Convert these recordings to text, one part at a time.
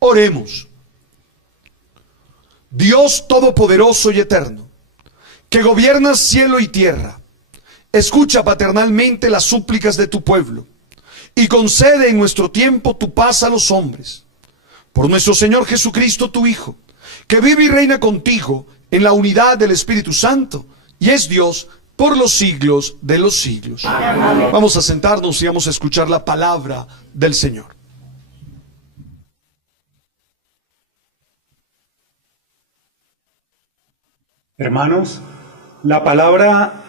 Oremos. Dios todopoderoso y eterno, que gobiernas cielo y tierra, escucha paternalmente las súplicas de tu pueblo y concede en nuestro tiempo tu paz a los hombres. Por nuestro Señor Jesucristo, tu Hijo, que vive y reina contigo en la unidad del Espíritu Santo y es Dios por los siglos de los siglos. Amén. Vamos a sentarnos y vamos a escuchar la palabra del Señor. Hermanos, la palabra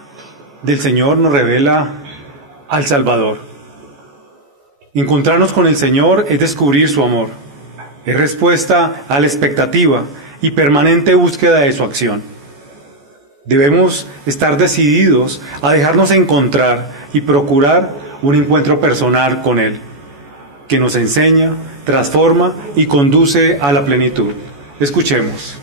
del Señor nos revela al Salvador. Encontrarnos con el Señor es descubrir su amor, es respuesta a la expectativa y permanente búsqueda de su acción. Debemos estar decididos a dejarnos encontrar y procurar un encuentro personal con Él, que nos enseña, transforma y conduce a la plenitud. Escuchemos.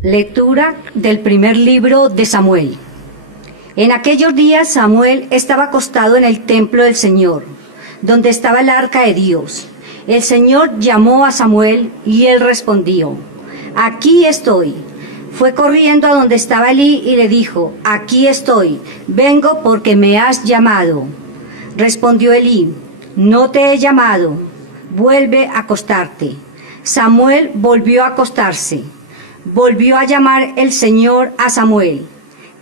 Lectura del primer libro de Samuel. En aquellos días Samuel estaba acostado en el templo del Señor, donde estaba el arca de Dios. El Señor llamó a Samuel y él respondió: aquí estoy. Fue corriendo a donde estaba Elí y le dijo: aquí estoy, vengo porque me has llamado. Respondió Elí: no te he llamado, vuelve a acostarte. Samuel volvió a acostarse. Volvió a llamar el Señor a Samuel.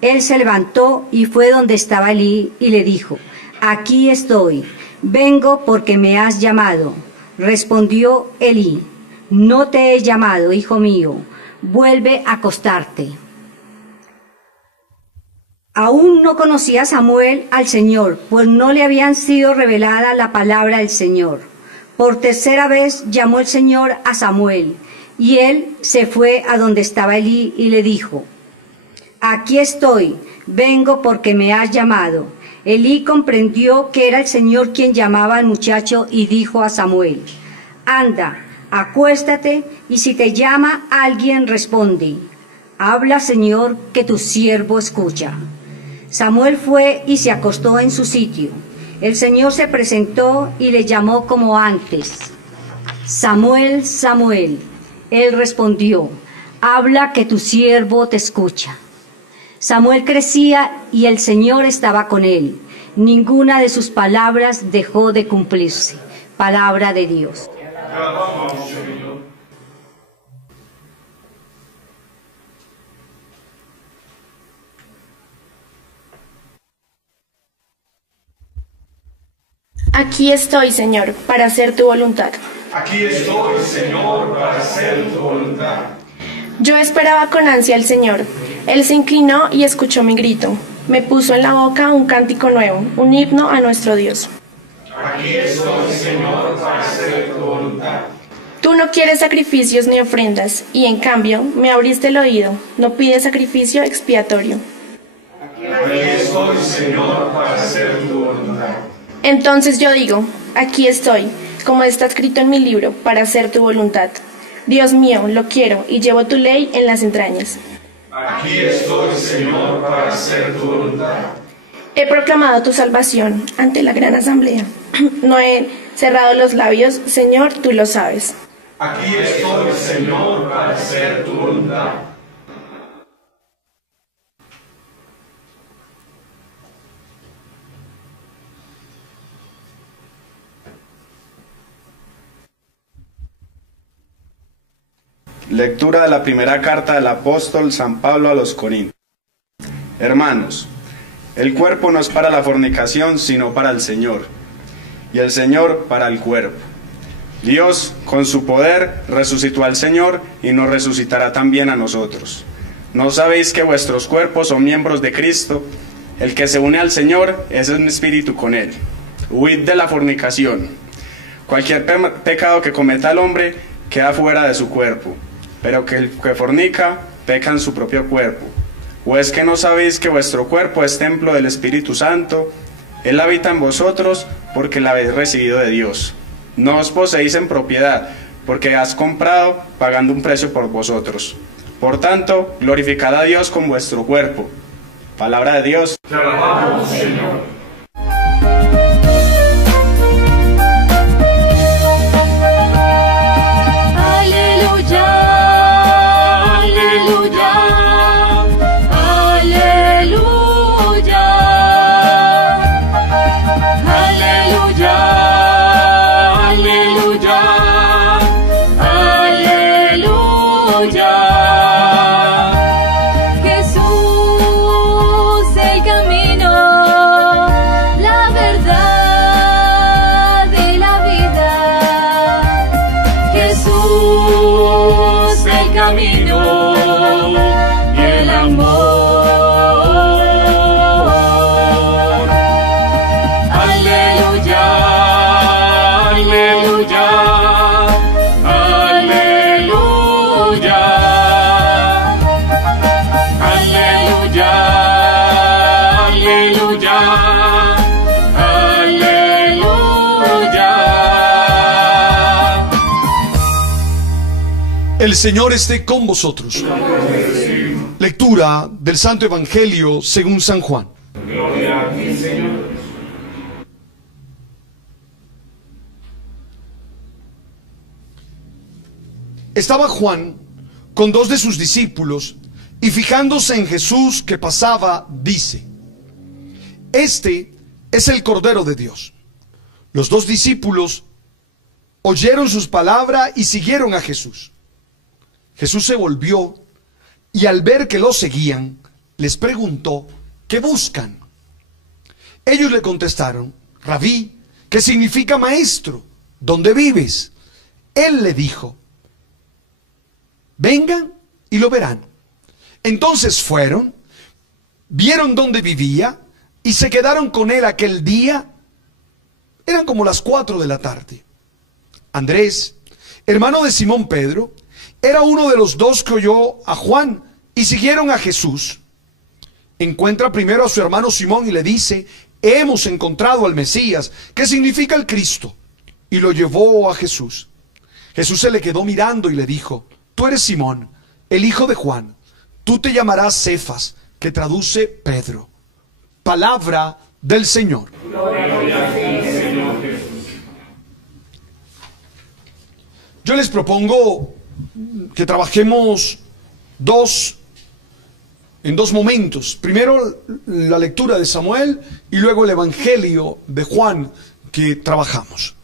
Él se levantó y fue donde estaba Elí y le dijo: aquí estoy, vengo porque me has llamado. Respondió Elí: no te he llamado, hijo mío, vuelve a acostarte. Aún no conocía Samuel al Señor, pues no le habían sido revelada la palabra del Señor. Por tercera vez llamó el Señor a Samuel. Y él se fue a donde estaba Elí y le dijo: aquí estoy, vengo porque me has llamado. Elí comprendió que era el Señor quien llamaba al muchacho y dijo a Samuel: anda, acuéstate, y si te llama alguien, responde: habla, Señor, que tu siervo escucha. Samuel fue y se acostó en su sitio. El Señor se presentó y le llamó como antes: Samuel, Samuel. Él respondió: habla, que tu siervo te escucha. Samuel crecía y el Señor estaba con él. Ninguna de sus palabras dejó de cumplirse. Palabra de Dios. Aquí estoy, Señor, para hacer tu voluntad. Aquí estoy, Señor, para hacer tu voluntad. Yo esperaba con ansia al Señor. Él se inclinó y escuchó mi grito. Me puso en la boca un cántico nuevo, un himno a nuestro Dios. Aquí estoy, Señor, para hacer tu voluntad. Tú no quieres sacrificios ni ofrendas, y en cambio me abriste el oído. No pides sacrificio expiatorio. Aquí estoy, Señor, para hacer tu voluntad. Entonces yo digo: aquí estoy, como está escrito en mi libro, para hacer tu voluntad. Dios mío, lo quiero y llevo tu ley en las entrañas. Aquí estoy, Señor, para hacer tu voluntad. He proclamado tu salvación ante la gran asamblea. No he cerrado los labios, Señor, tú lo sabes. Aquí estoy, Señor, para hacer tu voluntad. Lectura de la primera carta del apóstol San Pablo a los Corintios. Hermanos, el cuerpo no es para la fornicación, sino para el Señor, y el Señor para el cuerpo. Dios, con su poder, resucitó al Señor y nos resucitará también a nosotros. ¿No sabéis que vuestros cuerpos son miembros de Cristo? El que se une al Señor es un espíritu con Él. Huid de la fornicación. Cualquier pecado que cometa el hombre queda fuera de su cuerpo, pero que el que fornica peca en su propio cuerpo. ¿O es que no sabéis que vuestro cuerpo es templo del Espíritu Santo? Él habita en vosotros porque la habéis recibido de Dios. No os poseéis en propiedad, porque has comprado pagando un precio por vosotros. Por tanto, glorificad a Dios con vuestro cuerpo. Palabra de Dios. Te alabamos, Señor. El Señor esté con vosotros. Lectura del Santo Evangelio según San Juan. Gloria a ti, Señor. Estaba Juan con dos de sus discípulos y fijándose en Jesús que pasaba, dice: Este es el Cordero de Dios. Los dos discípulos oyeron sus palabras y siguieron a Jesús. Jesús se volvió y al ver que lo seguían, les preguntó: ¿qué buscan? Ellos le contestaron: Rabí, que significa maestro, ¿dónde vives? Él le dijo: vengan y lo verán. Entonces fueron, vieron dónde vivía y se quedaron con él aquel día. Eran como las 4 de la tarde. Andrés, hermano de Simón Pedro, era uno de los dos que oyó a Juan y siguieron a Jesús. Encuentra primero a su hermano Simón y le dice: hemos encontrado al Mesías, que significa el Cristo, y lo llevó a Jesús. Jesús se le quedó mirando y le dijo: tú eres Simón, el hijo de Juan, tú te llamarás Cefas, que traduce Pedro. Palabra del Señor. Gloria a ti, Señor Jesús. Yo les propongo que trabajemos en dos momentos. Primero la lectura de Samuel y luego el Evangelio de Juan que trabajamos.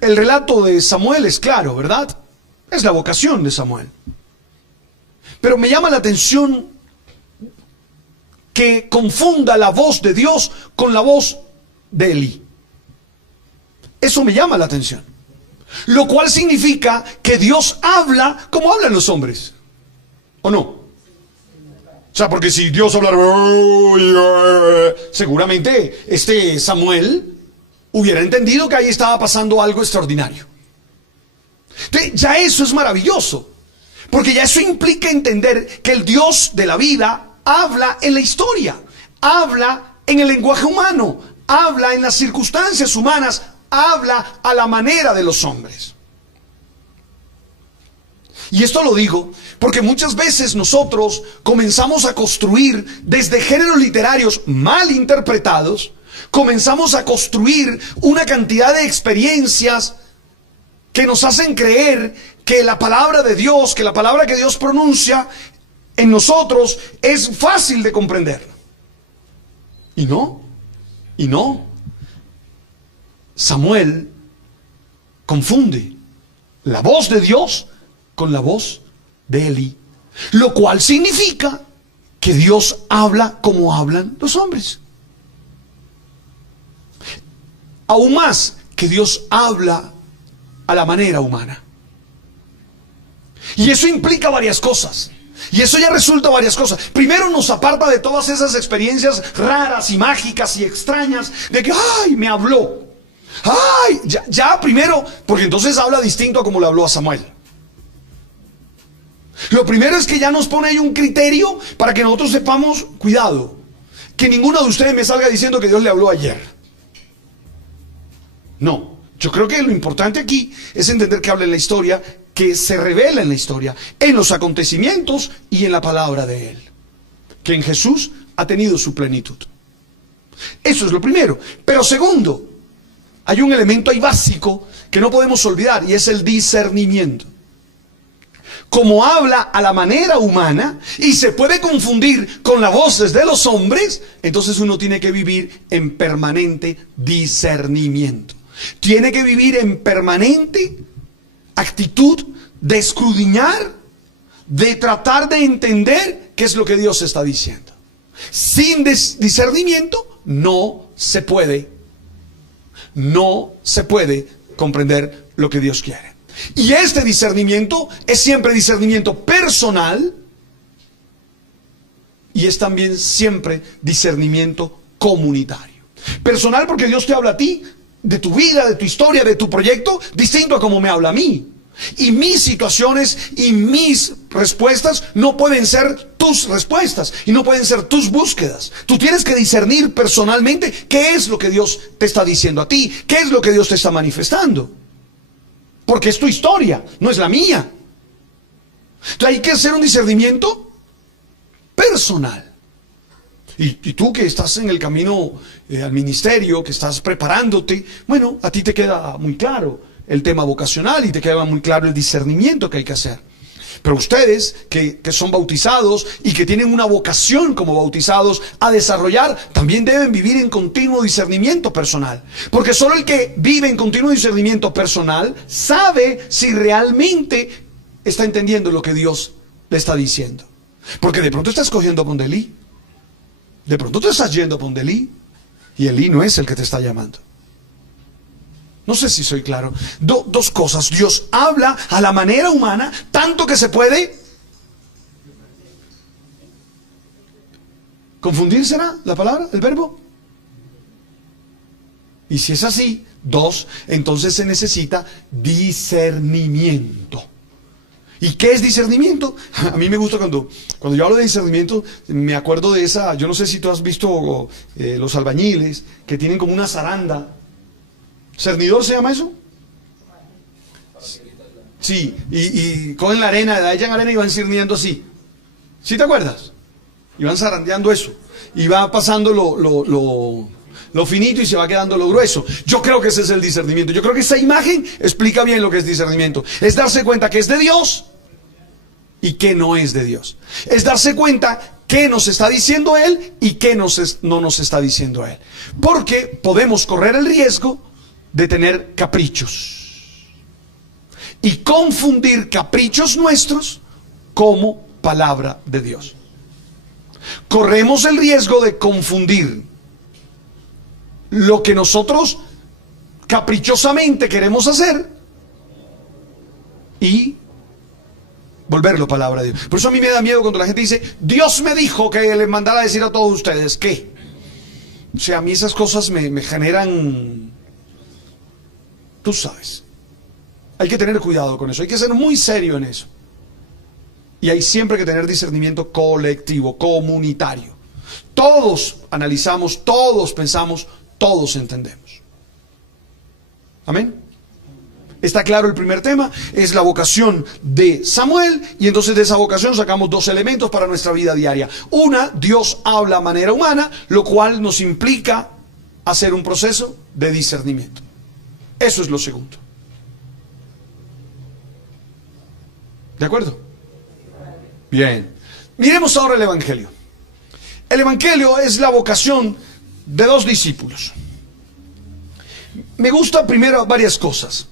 El relato de Samuel es claro, ¿verdad? Es la vocación de Samuel. Pero me llama la atención que confunda la voz de Dios con la voz de Elí. Eso me llama la atención. Lo cual significa que Dios habla como hablan los hombres. ¿O no? O sea, porque si Dios hablara, seguramente Samuel hubiera entendido que ahí estaba pasando algo extraordinario. Entonces, ya eso es maravilloso, porque ya eso implica entender que el Dios de la vida habla en la historia, habla en el lenguaje humano, habla en las circunstancias humanas, habla a la manera de los hombres. Y esto lo digo porque muchas veces nosotros comenzamos a construir desde géneros literarios mal interpretados, comenzamos a construir una cantidad de experiencias que nos hacen creer que la palabra de Dios, que la palabra que Dios pronuncia en nosotros es fácil de comprender. Y no. Samuel confunde la voz de Dios con la voz de Elí, lo cual significa que Dios habla como hablan los hombres. Aún más que Dios habla a la manera humana. Y eso implica varias cosas. Y eso ya resulta varias cosas. Primero, nos aparta de todas esas experiencias raras y mágicas y extrañas de que, ¡ay, me habló! ¡Ay! Ya primero, porque entonces habla distinto a como le habló a Samuel. Lo primero es que ya nos pone ahí un criterio para que nosotros sepamos, cuidado, que ninguno de ustedes me salga diciendo que Dios le habló ayer. No, Yo creo que lo importante aquí es entender que habla en la historia, que se revela en la historia, en los acontecimientos y en la palabra de Él. Que en Jesús ha tenido su plenitud. Eso es lo primero. Pero segundo, hay un elemento ahí básico que no podemos olvidar y es el discernimiento. Como habla a la manera humana y se puede confundir con las voces de los hombres, entonces uno tiene que vivir en permanente discernimiento. Tiene que vivir en permanente actitud de escudriñar, de tratar de entender qué es lo que Dios está diciendo. Sin discernimiento no se puede comprender lo que Dios quiere. Y este discernimiento es siempre discernimiento personal y es también siempre discernimiento comunitario. Personal porque Dios te habla a ti de tu vida, de tu historia, de tu proyecto, distinto a como me habla a mí. Y mis situaciones y mis respuestas no pueden ser tus respuestas y no pueden ser tus búsquedas. Tú tienes que discernir personalmente qué es lo que Dios te está diciendo a ti, qué es lo que Dios te está manifestando. Porque es tu historia, no es la mía. Entonces hay que hacer un discernimiento personal. Y tú que estás en el camino al ministerio, que estás preparándote, bueno, a ti te queda muy claro el tema vocacional y te queda muy claro el discernimiento que hay que hacer. Pero ustedes que son bautizados y que tienen una vocación como bautizados a desarrollar, también deben vivir en continuo discernimiento personal. Porque solo el que vive en continuo discernimiento personal sabe si realmente está entendiendo lo que Dios le está diciendo. Porque de pronto estás cogiendo con Elí. De pronto te estás yendo con Elí y Elí no es el que te está llamando. No sé si soy claro. Dos cosas. Dios habla a la manera humana, tanto que se puede confundir, ¿será la palabra, el verbo? Y si es así, dos, entonces se necesita discernimiento. ¿Y qué es discernimiento? A mí me gusta cuando yo hablo de discernimiento, me acuerdo de esa, yo no sé si tú has visto los albañiles, que tienen como una zaranda. ¿Cernidor se llama eso? Sí, y cogen la arena, echan arena y van cerniendo así. ¿Sí te acuerdas? Y van zarandeando eso. Y va pasando lo finito y se va quedando lo grueso. Yo creo que ese es el discernimiento. Yo creo que esa imagen explica bien lo que es discernimiento. Es darse cuenta que es de Dios y que no es de Dios. Es darse cuenta qué nos está diciendo Él y qué no nos está diciendo Él. Porque podemos correr el riesgo de tener caprichos y confundir caprichos nuestros como palabra de Dios. Corremos el riesgo de confundir lo que nosotros caprichosamente queremos hacer y volverlo palabra de Dios. Por eso a mí me da miedo cuando la gente dice, Dios me dijo que les mandara a decir a todos ustedes que. O sea, a mí esas cosas me generan, tú sabes. Hay que tener cuidado con eso, hay que ser muy serio en eso. Y hay siempre que tener discernimiento colectivo, comunitario. Todos analizamos, todos pensamos, todos entendemos. Amén. Está claro el primer tema, es la vocación de Samuel, y entonces de esa vocación sacamos dos elementos para nuestra vida diaria. Una, Dios habla a manera humana, lo cual nos implica hacer un proceso de discernimiento. Eso es lo segundo. ¿De acuerdo? Bien. Miremos ahora el Evangelio. El Evangelio es la vocación de dos discípulos. Me gusta primero varias cosas,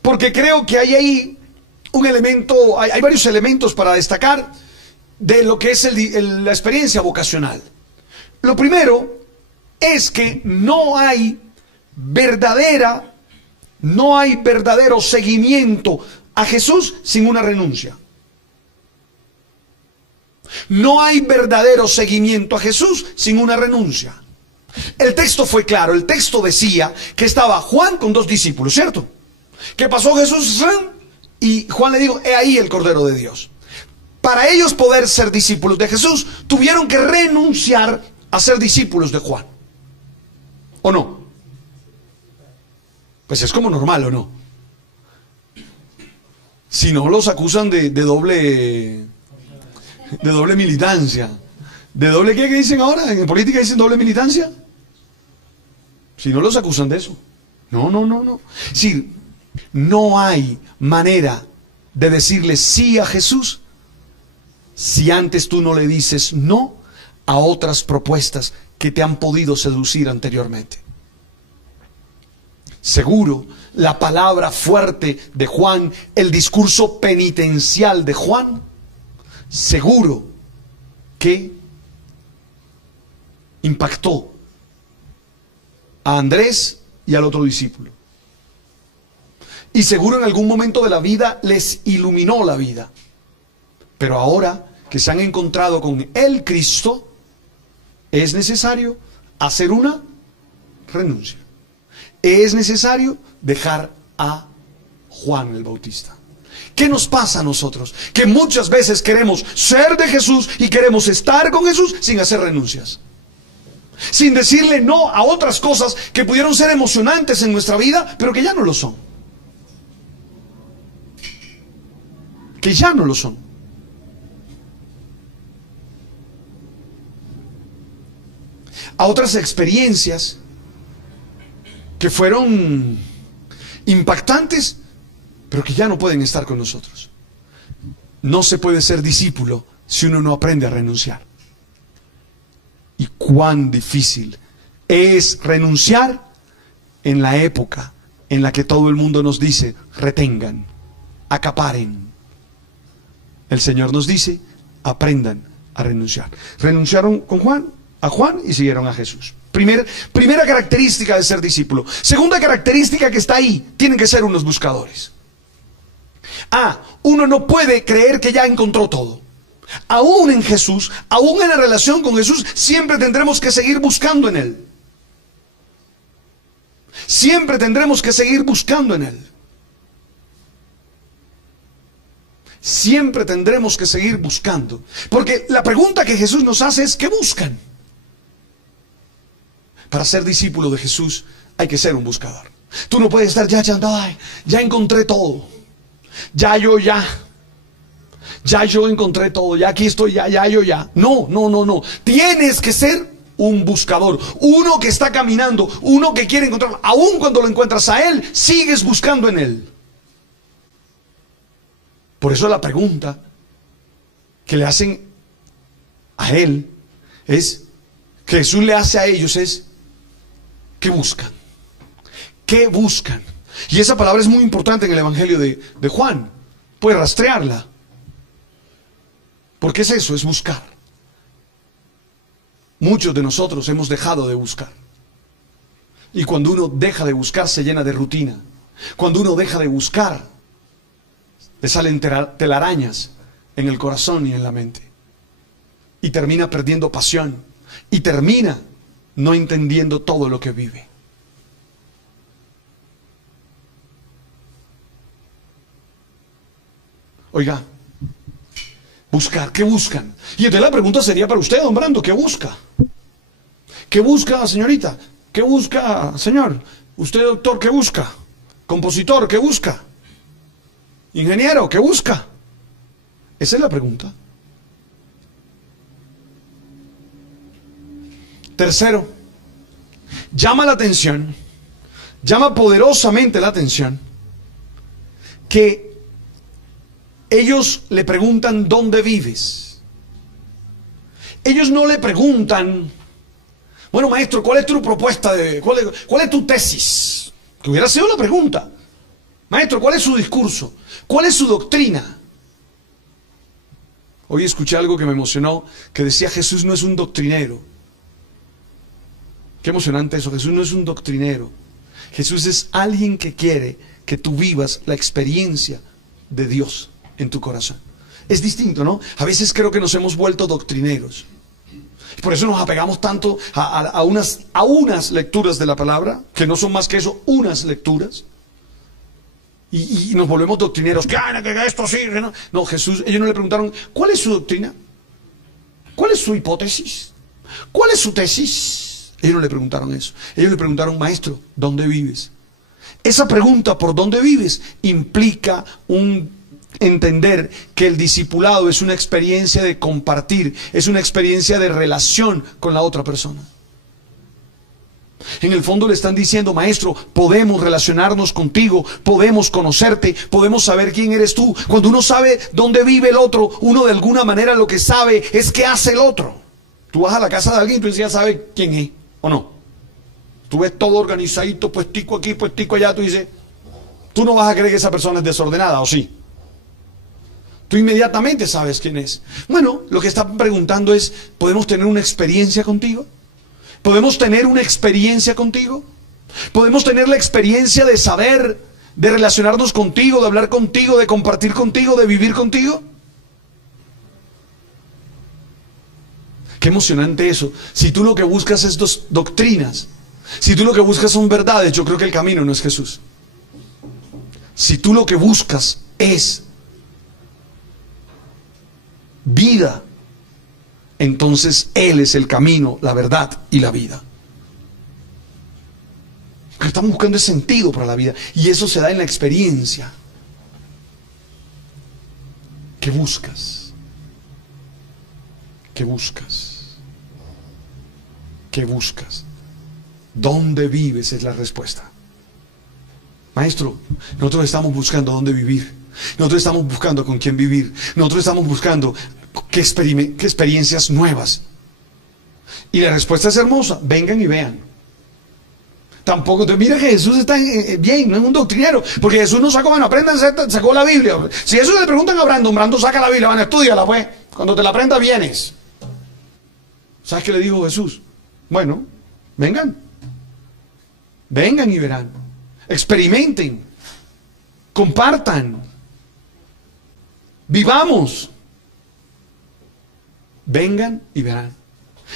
porque creo que hay ahí un elemento, hay varios elementos para destacar de lo que es la experiencia vocacional. Lo primero es que no hay verdadero seguimiento a Jesús sin una renuncia. No hay verdadero seguimiento a Jesús sin una renuncia. El texto fue claro, el texto decía que estaba Juan con dos discípulos, ¿cierto? Que pasó Jesús y Juan le dijo, he ahí el Cordero de Dios. Para ellos poder ser discípulos de Jesús, tuvieron que renunciar a ser discípulos de Juan. ¿O no? Pues es como normal, ¿o no? Si no, los acusan de doble militancia. ¿De doble qué que dicen ahora? ¿En política dicen doble militancia? Si no, los acusan de eso. No. Sí, no hay manera de decirle sí a Jesús si antes tú no le dices no a otras propuestas que te han podido seducir anteriormente. Seguro, la palabra fuerte de Juan, el discurso penitencial de Juan, seguro que impactó a Andrés y al otro discípulo. Y seguro en algún momento de la vida les iluminó la vida. Pero ahora que se han encontrado con el Cristo, es necesario hacer una renuncia. Es necesario dejar a Juan el Bautista. ¿Qué nos pasa a nosotros? Que muchas veces queremos ser de Jesús y queremos estar con Jesús sin hacer renuncias. Sin decirle no a otras cosas que pudieron ser emocionantes en nuestra vida, pero que ya no lo son. Que ya no lo son. A otras experiencias que fueron impactantes, pero que ya no pueden estar con nosotros. No se puede ser discípulo si uno no aprende a renunciar. Y cuán difícil es renunciar en la época en la que todo el mundo nos dice, retengan, acaparen. El Señor nos dice, aprendan a renunciar. Renunciaron a Juan y siguieron a Jesús. Primera característica de ser discípulo. Segunda característica que está ahí, tienen que ser unos buscadores. Uno no puede creer que ya encontró todo. Aún en Jesús, aún en la relación con Jesús, siempre tendremos que seguir buscando en Él. Siempre tendremos que seguir buscando en Él. Siempre tendremos que seguir buscando. Porque la pregunta que Jesús nos hace es, ¿qué buscan? Para ser discípulo de Jesús hay que ser un buscador. Tú no puedes estar ya encontré todo. Ya yo encontré todo, ya aquí estoy, ya. No. Tienes que ser un buscador, uno que está caminando, uno que quiere encontrar. Aún cuando lo encuentras a Él, sigues buscando en Él. Por eso la pregunta que le hacen a Él es, que Jesús le hace a ellos es, ¿qué buscan? ¿Qué buscan? Y esa palabra es muy importante en el Evangelio de Juan. Puedes rastrearla. Porque es eso, es buscar. Muchos de nosotros hemos dejado de buscar. Y cuando uno deja de buscar, se llena de rutina. Cuando uno deja de buscar, le salen telarañas en el corazón y en la mente. Y termina perdiendo pasión. Y termina no entendiendo todo lo que vive. Oiga, buscar, ¿qué buscan? Y entonces la pregunta sería para usted, don Brando, ¿qué busca? ¿Qué busca, señorita? ¿Qué busca, señor? Usted, doctor, ¿qué busca? Compositor, ¿qué busca? Ingeniero, ¿qué busca? Esa es la pregunta. Tercero, llama la atención, llama poderosamente la atención que ellos le preguntan ¿dónde vives? Ellos no le preguntan, bueno, maestro, ¿cuál es tu propuesta? ¿Cuál es tu tesis? Que hubiera sido la pregunta. Maestro, ¿cuál es su discurso? ¿Cuál es su doctrina? Hoy escuché algo que me emocionó, que decía Jesús no es un doctrinero. Qué emocionante eso, Jesús no es un doctrinero. Jesús es alguien que quiere que tú vivas la experiencia de Dios en tu corazón. Es distinto, ¿no? A veces creo que nos hemos vuelto doctrineros. Por eso nos apegamos tanto a unas lecturas de la palabra, que no son más que eso, unas lecturas. Y nos volvemos doctrineros. Que esto sí, ¿no? No, Jesús, ellos no le preguntaron, ¿cuál es su doctrina? ¿Cuál es su hipótesis? ¿Cuál es su tesis? Ellos no le preguntaron eso. Ellos le preguntaron, maestro, ¿dónde vives? Esa pregunta, ¿por dónde vives?, implica un entender que el discipulado es una experiencia de compartir, es una experiencia de relación con la otra persona. En el fondo le están diciendo: maestro, podemos relacionarnos contigo, podemos conocerte, podemos saber quién eres tú. Cuando uno sabe dónde vive el otro, uno de alguna manera lo que sabe es qué hace el otro. Tú vas a la casa de alguien y tú ya sabes quién es, ¿o no? Tú ves todo organizadito, puestico aquí, puestico allá, tú dices, tú no vas a creer que esa persona es desordenada, ¿o sí? Tú inmediatamente sabes quién es. Bueno, lo que están preguntando es: ¿podemos tener una experiencia contigo? ¿Podemos tener una experiencia contigo? ¿Podemos tener la experiencia de saber, de relacionarnos contigo, de hablar contigo, de compartir contigo, de vivir contigo? Qué emocionante eso. Si tú lo que buscas es doctrinas, si tú lo que buscas son verdades, yo creo que el camino no es Jesús. Si tú lo que buscas es vida, entonces Él es el camino, la verdad y la vida. Lo que estamos buscando es sentido para la vida, y eso se da en la experiencia. ¿Qué buscas? ¿Qué buscas? ¿Qué buscas? ¿Dónde vives? Es la respuesta. Maestro, nosotros estamos buscando dónde vivir. Nosotros estamos buscando con quién vivir. Nosotros estamos buscando qué experiencias nuevas. Y la respuesta es hermosa: vengan y vean. Tampoco te mira que Jesús está bien, no es un doctrinero, porque Jesús no sacó, bueno, aprendan, sacó la Biblia. Si eso le preguntan a Brandon saca la Biblia, van, estudiala pues, cuando te la aprendas vienes. ¿Sabes qué le dijo Jesús? Bueno, vengan y verán, experimenten, compartan, vivamos. Vengan y verán.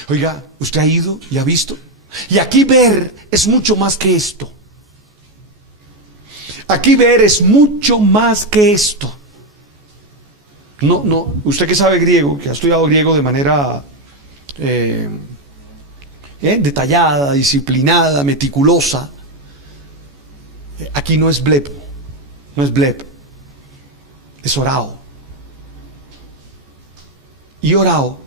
Oiga, usted ha ido y ha visto. Y aquí ver es mucho más que esto. Aquí ver es mucho más que esto. No, usted que sabe griego, que ha estudiado griego de manera detallada, disciplinada, meticulosa. Aquí no es blep, es orao. Y orao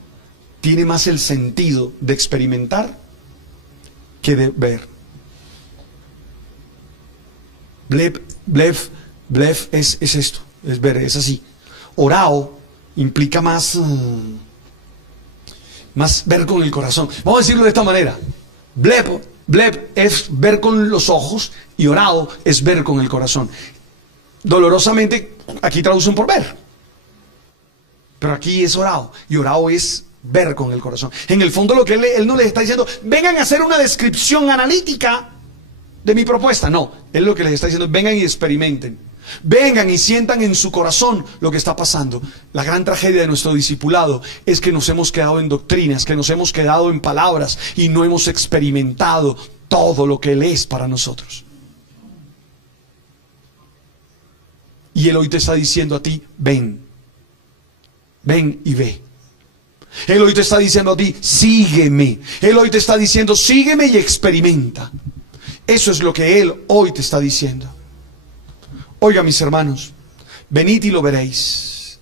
tiene más el sentido de experimentar que de ver. Blef es esto, es ver, es así. Orao implica más ver con el corazón. Vamos a decirlo de esta manera: blep es ver con los ojos y orao es ver con el corazón. Dolorosamente aquí traducen por ver, pero aquí es orao, y orao es ver con el corazón. En el fondo lo que él no les está diciendo: vengan a hacer una descripción analítica de mi propuesta. No, él lo que les está diciendo: vengan y experimenten, vengan y sientan en su corazón lo que está pasando. La gran tragedia de nuestro discipulado es que nos hemos quedado en doctrinas, que nos hemos quedado en palabras y no hemos experimentado todo lo que Él es para nosotros. Y Él hoy te está diciendo a ti: ven y ve. Él hoy te está diciendo a ti: sígueme. Él hoy te está diciendo: sígueme y experimenta. Eso es lo que Él hoy te está diciendo. Oiga, mis hermanos, venid y lo veréis.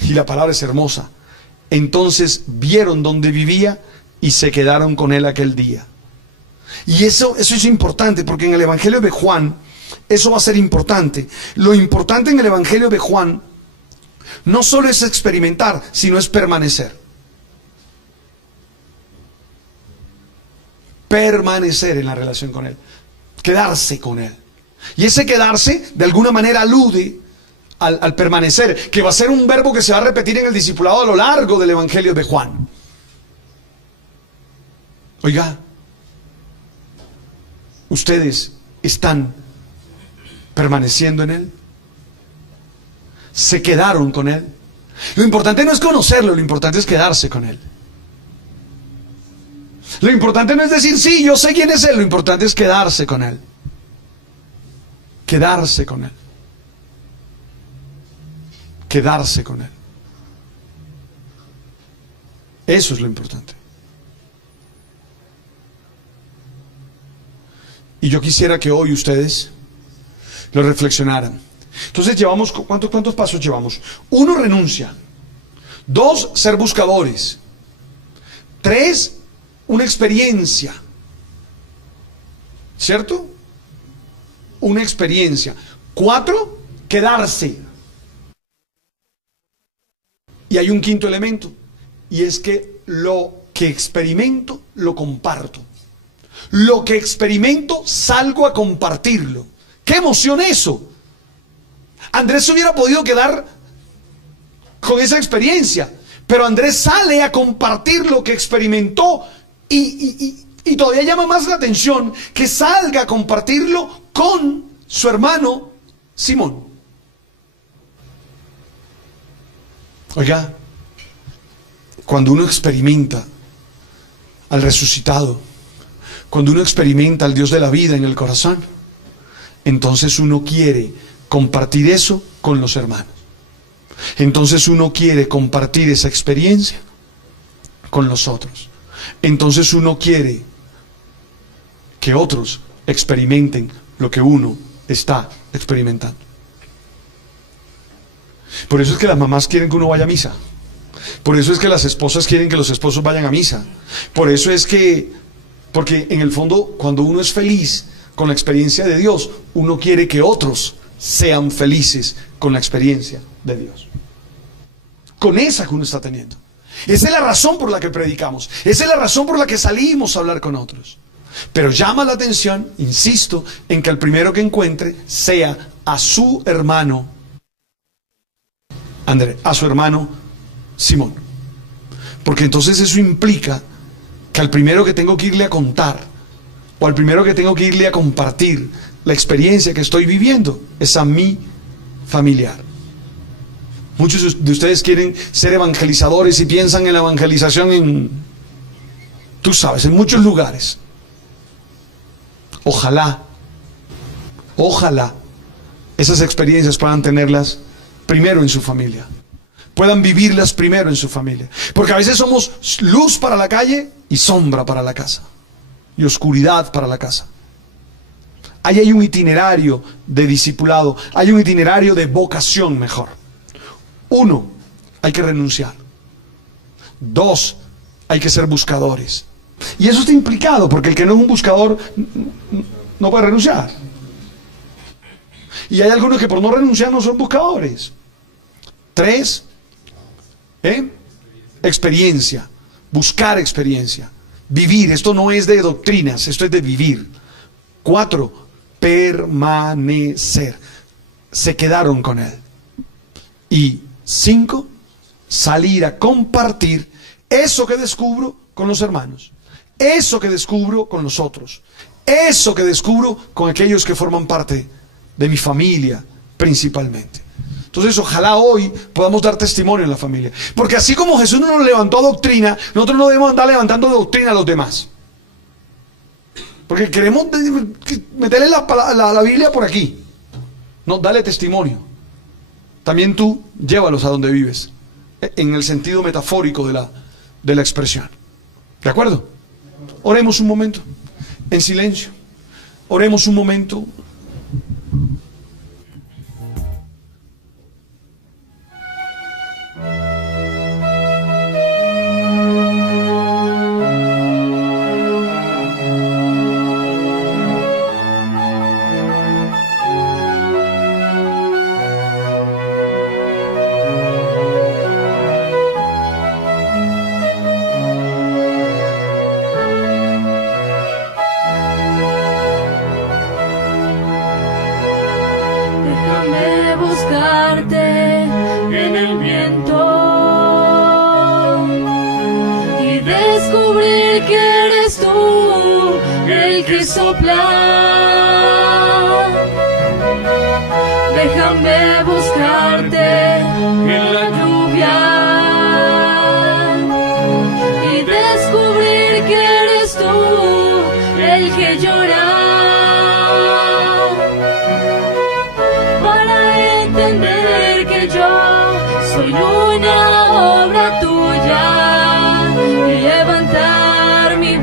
Y la palabra es hermosa. Entonces vieron dónde vivía y se quedaron con Él aquel día. Y eso es importante, porque en el Evangelio de Juan eso va a ser importante. Lo importante en el Evangelio de Juan no solo es experimentar, sino es permanecer. Permanecer en la relación con Él. Quedarse con Él. Y ese quedarse de alguna manera alude al permanecer, que va a ser un verbo que se va a repetir en el discipulado a lo largo del Evangelio de Juan. Oiga, ustedes están permaneciendo en Él. Se quedaron con Él. Lo importante no es conocerlo, lo importante es quedarse con Él. Lo importante no es decir: sí, yo sé quién es Él. Lo importante es quedarse con Él. Quedarse con Él. Quedarse con Él. Eso es lo importante. Y yo quisiera que hoy ustedes lo reflexionaran. Entonces llevamos, ¿cuántos pasos llevamos? 1, renuncia. 2, ser buscadores. 3, una experiencia. ¿Cierto? Una experiencia. 4, quedarse. Y hay un quinto elemento, y es que lo que experimento, lo comparto. Lo que experimento, salgo a compartirlo. ¡Qué emoción eso! Andrés se hubiera podido quedar con esa experiencia, pero Andrés sale a compartir lo que experimentó y todavía llama más la atención que salga a compartirlo con su hermano Simón. Oiga, cuando uno experimenta al resucitado, cuando uno experimenta al Dios de la vida en el corazón, entonces uno quiere compartir eso con los hermanos. Entonces uno quiere compartir esa experiencia con los otros. Entonces uno quiere que otros experimenten lo que uno está experimentando. Por eso es que las mamás quieren que uno vaya a misa. Por eso es que las esposas quieren que los esposos vayan a misa. Por eso es que, porque en el fondo, cuando uno es feliz con la experiencia de Dios, uno quiere que otros sean felices con la experiencia de Dios. Con esa que uno está teniendo. Esa es la razón por la que predicamos. Esa es la razón por la que salimos a hablar con otros. Pero llama la atención, insisto, en que el primero que encuentre sea a su hermano Andrés, a su hermano Simón. Porque entonces eso implica que al primero que tengo que irle a contar, o al primero que tengo que irle a compartir la experiencia que estoy viviendo, es a mi familiar. Muchos de ustedes quieren ser evangelizadores y piensan en la evangelización en, tú sabes, en muchos lugares. Ojalá esas experiencias puedan tenerlas primero en su familia, puedan vivirlas primero en su familia, porque a veces somos luz para la calle y sombra para la casa, y oscuridad para la casa. Ahí hay un itinerario de discipulado, hay un itinerario de vocación mejor. 1, hay que renunciar. 2, hay que ser buscadores. Y eso está implicado, porque el que no es un buscador no puede renunciar. Y hay algunos que por no renunciar no son buscadores. 3, experiencia, buscar experiencia, vivir. Esto no es de doctrinas, esto es de vivir. 4, permanecer. Se quedaron con él. Y 5, salir a compartir eso que descubro con los hermanos, eso que descubro con los otros, eso que descubro con aquellos que forman parte de mi familia principalmente. Entonces ojalá hoy podamos dar testimonio en la familia, porque así como Jesús no nos levantó doctrina, nosotros no debemos andar levantando doctrina a los demás, porque queremos meterle la Biblia por aquí. No, dale testimonio. También tú llévalos a donde vives, en el sentido metafórico de la expresión. ¿De acuerdo? Oremos un momento, en silencio. Oremos un momento. Déjame buscarte en el viento y descubrir que eres tú el que sopla. Déjame buscarte en la lluvia y descubrir que eres tú el que llora. Entender que yo soy una obra tuya y levantar mi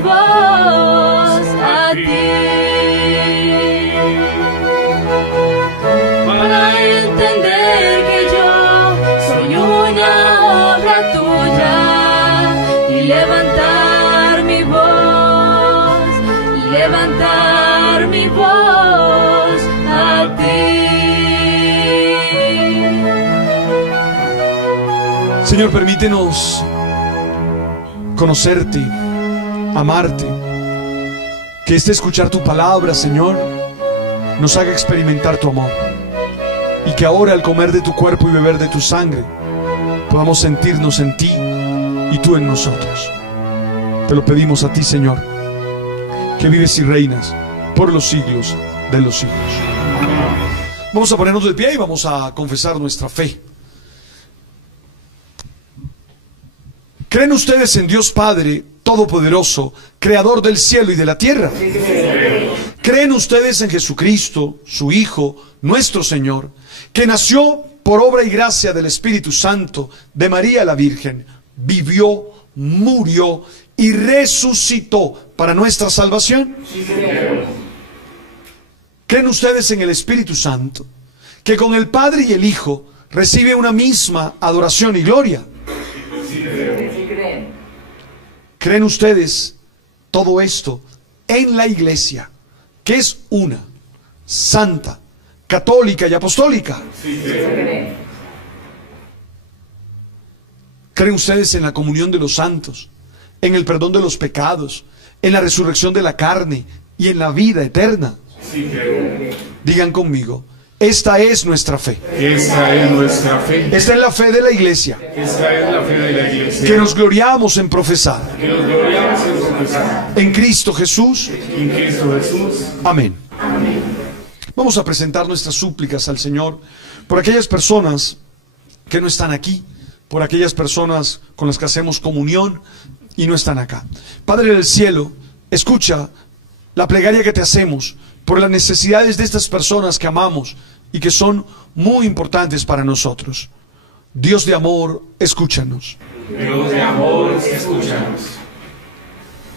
voz a ti. Señor, permítenos conocerte, amarte, que escuchar tu palabra, Señor, nos haga experimentar tu amor, y que ahora al comer de tu cuerpo y beber de tu sangre podamos sentirnos en ti y tú en nosotros. Te lo pedimos a ti, Señor, que vives y reinas por los siglos de los siglos. Vamos a ponernos de pie y vamos a confesar nuestra fe. ¿Creen ustedes en Dios Padre Todopoderoso, Creador del cielo y de la tierra? ¿Creen ustedes en Jesucristo, su Hijo, nuestro Señor, que nació por obra y gracia del Espíritu Santo de María la Virgen, vivió, murió y resucitó para nuestra salvación? ¿Creen ustedes en el Espíritu Santo, que con el Padre y el Hijo recibe una misma adoración y gloria? ¿Creen ustedes todo esto en la Iglesia, que es una, santa, católica y apostólica? ¿Creen ustedes en la comunión de los santos, en el perdón de los pecados, en la resurrección de la carne y en la vida eterna? Digan conmigo: esta es nuestra fe. Esta es nuestra fe. Esta es la fe de la Iglesia, Esta es la fe de la Iglesia. que nos gloriamos en profesar. Que nos gloriamos en profesar. En Cristo Jesús. En Cristo Jesús. Amén. Vamos a presentar nuestras súplicas al Señor por aquellas personas que no están aquí, por aquellas personas con las que hacemos comunión y no están acá. Padre del cielo, escucha la plegaria que te hacemos por las necesidades de estas personas que amamos y que son muy importantes para nosotros. Dios de amor, escúchanos. Dios de amor, escúchanos.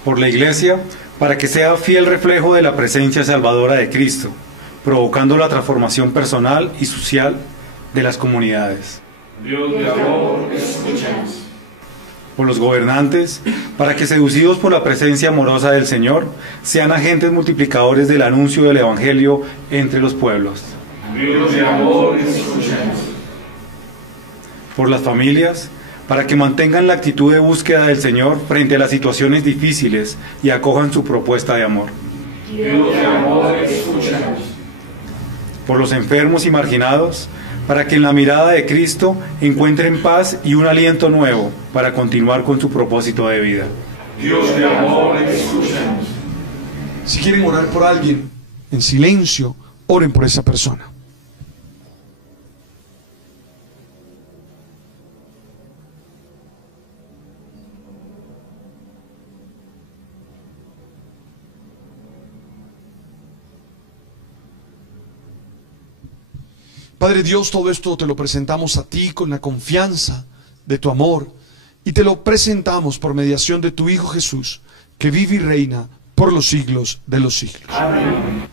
Por la Iglesia, para que sea fiel reflejo de la presencia salvadora de Cristo, provocando la transformación personal y social de las comunidades. Dios de amor, escúchanos. Por los gobernantes, para que seducidos por la presencia amorosa del Señor, sean agentes multiplicadores del anuncio del Evangelio entre los pueblos. Dios de amor, escúchanos. Por las familias, para que mantengan la actitud de búsqueda del Señor frente a las situaciones difíciles y acojan su propuesta de amor. Dios de amor, escúchanos. Por los enfermos y marginados, para que en la mirada de Cristo encuentren paz y un aliento nuevo para continuar con su propósito de vida. Dios de amor, escúchanos. Si quieren orar por alguien, en silencio, oren por esa persona. Padre Dios, todo esto te lo presentamos a ti con la confianza de tu amor y te lo presentamos por mediación de tu Hijo Jesús, que vive y reina por los siglos de los siglos. Amén.